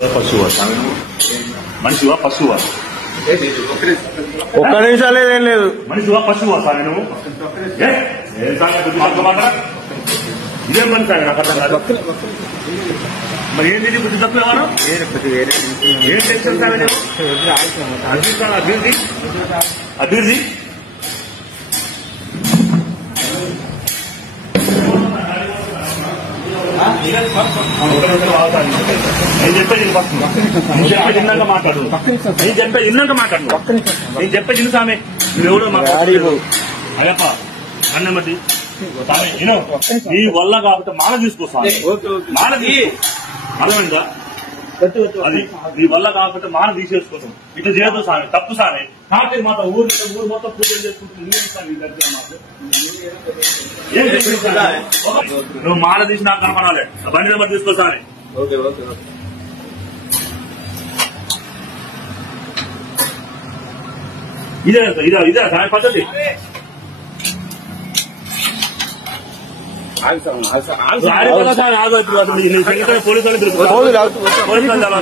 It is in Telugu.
పశువా మనిషివా పశువా? ఒక్క నిమిషాలు ఏం లేదు. మనిషివా పశువా సార్ నువ్వు? ఇదేం పని సార్ నాకు అర్థం కాదు. మరి ఏంటి బుద్ధి తక్కువ ఏం టెన్షన్ సార్ అభివృద్ధి అభివృద్ధి నేను చెప్పేది ఇన్నాక మాట్లాడు. నేను చెప్పేది ఇన్నాక మాట్లాడు. నేను చెప్పేది ఇನ್ನು సామె నువ్వెవడో మాట్లాడు. అయ్యప్ప అన్నమతి సామె విను. నీ వల్ల కాబట్టి మాల తీసుకోసాను. మాల అర్థమైందా? అది నీ వల్ల కాకపోతే మాన తీసేసుకుంటాం. ఇట్లా చేయదు సామె, తప్పు సామె. కాబట్టి మాత్రం ఊరు మొత్తం పూజలు చేసుకుంటుంది. నువ్వు మాల తీసి నాకు కనపడాలి. బండి నెంబర్ తీసుకో సామె. ఇదే సామె పద్ధతి. ఆగో పోలీసు వాళ్ళు